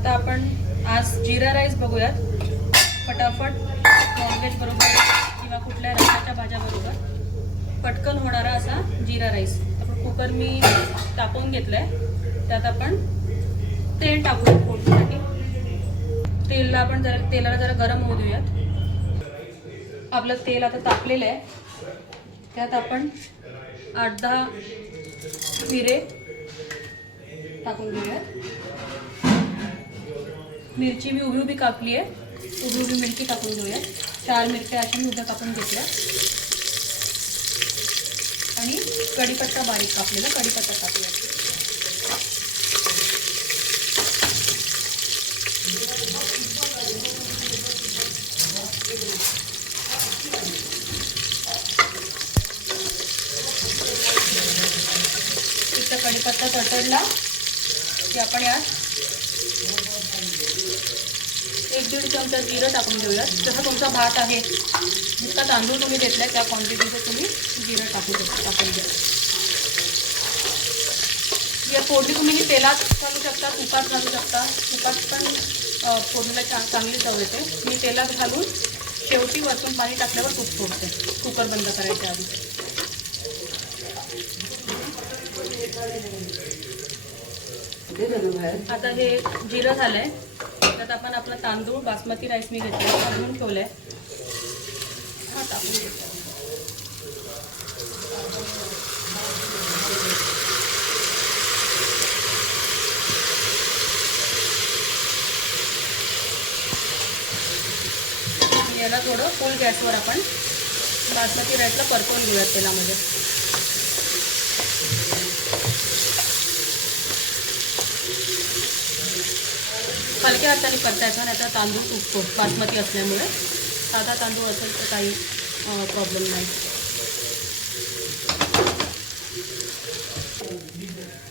आता आपण आज जिरा राईस बघूयात. फटाफट नॉनव्हेज बरोबर किंवा कुठल्या रसाच्या भाज्या बरोबर पटकन होणारा असा जिरा राईस. आपण कुकर मी तापवून घेतलाय. त्यात आपण तेल टाकूया फोडणीसाठी. तेलला आपण जरा तेलाला जरा गरम होऊ देऊयात. आपलं तेल आता तापलेलं आहे. त्यात आपण आठ दहा मिरे टाकून घेऊयात. मिरची मी उभी उभी कापली आहे. उभी उभी मिरची कापून घेऊया. चार मिरच्या अशा मी उभ्या कापून घेतल्या. आणि कढीपत्ता बारीक कापलेला कढीपत्ता टाकूया इथं कढीपत्ता तडतडला की आपण यात एक दीड चमचा जिरं टाकून घेऊयात. जसं तुमचा भात आहे जितका तांदूळ तुम्ही घेतलाय त्या क्वांटिटीचं तुम्ही जिरं टाकू शकता टाकून घ्या. या फोडणी तुम्ही ही तेलात घालू शकता तुपात घालू शकता. तुपात पण फोडणीला चा चांगली चव येते. मी तेलात घालून शेवटी वरतून पाणी टाकल्यावर तूप फोडते. कुकर बंद करायच्या आधी. आता हे जिरं झालंय. त्यात आपण आपला तांदूळ बासमती राईस मी घेतला हा धुवून ठेवलाय. हा टाकून घेतला. याला थोडं फुल गॅसवर आपण बासमती राईसला परतवून घेऊयात तेलामध्ये. हलक्या हाताने परतायचा नाही तर तांदूळ तुटतो बासमती असल्यामुळे. साधा तांदूळ असेल तर काही प्रॉब्लेम नाही.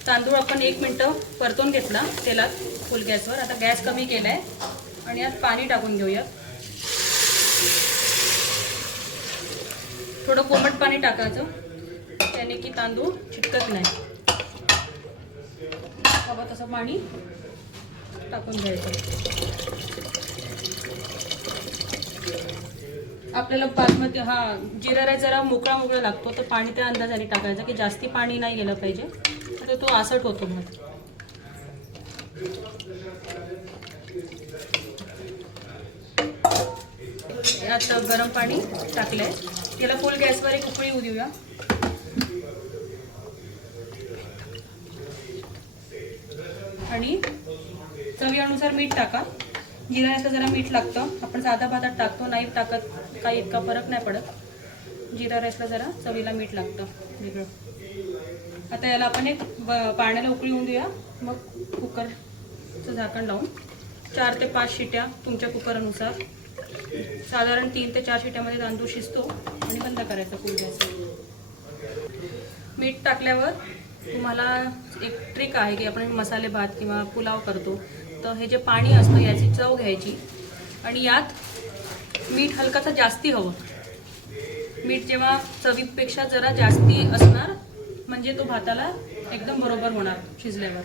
तांदूळ आपण एक मिनटं परतून घेतला तेलात फुल गॅसवर. आता गॅस कमी केला आहे आणि यात पाणी टाकून घेऊया. थोडं कोमट पाणी टाकायचं त्याने की तांदूळ चिटकत नाही. हवं तसं पाणी. टाकून द्यायचं आपल्याला बासमती हा जिरा राय जरा मोकळा मोकळा लागतो तर पाणी त्या अंदाजाने टाकायचं की जास्ती पाणी नाही गेलं पाहिजे. तर तो आसट होतो मग. यात गरम पाणी टाकलंय. त्याला फुल गॅसवर एक उकळी येऊ देऊया. आणि चवीनुसार मीठ टाका जिरा राईसला जरा मीठ लागतं. आपण साधा भातात टाकतो नाही टाकत काही इतका फरक नाही पडत. जिरा राईसला जरा चवीला मीठ लागतं वेगळं. आता याला आपण एक पाण्याला उकळी होऊन देऊया. मग कुकरचं झाकण लावून चार ते पाच शिट्या तुमच्या कुकरनुसार. साधारण तीन ते चार शिट्यामध्ये तांदूळ शिजतो आणि बंद करायचा फुल मीठ टाकल्यावर तुम्हाला एक ट्रिक आहे की आपण मसाले भात किंवा पुलाव करतो. तर हे जे पाणी असतं याची चव घ्यायची. आणि यात मीठ हलकाचं जास्ती हवं. मीठ जेव्हा चवीपेक्षा जरा जास्ती असणार म्हणजे तो भाताला एकदम बरोबर होणार शिजल्यावर.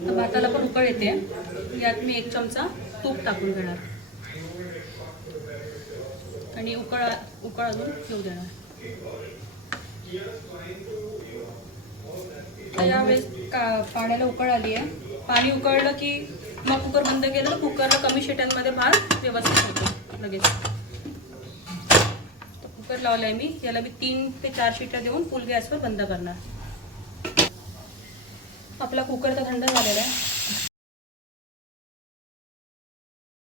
तर भाताला पण उकळ येते. यात मी एक चमचा तूप टाकून घेणार. आणि उकळ उकळ अजून येऊ देणार. तर यावेळेस का पाण्याला उकळ आली आहे. पाणी उकळलं की मग कुकर बंद केलं तर कुकरला कमी शिट्यांमध्ये भात व्यवस्थित होतो लगेच. कुकर कुकर लावलाय मी याला मी तीन ते चार शिट्या देऊन फुल गॅसवर बंद करणार. आपला कुकर तर थंड झालेला आहे.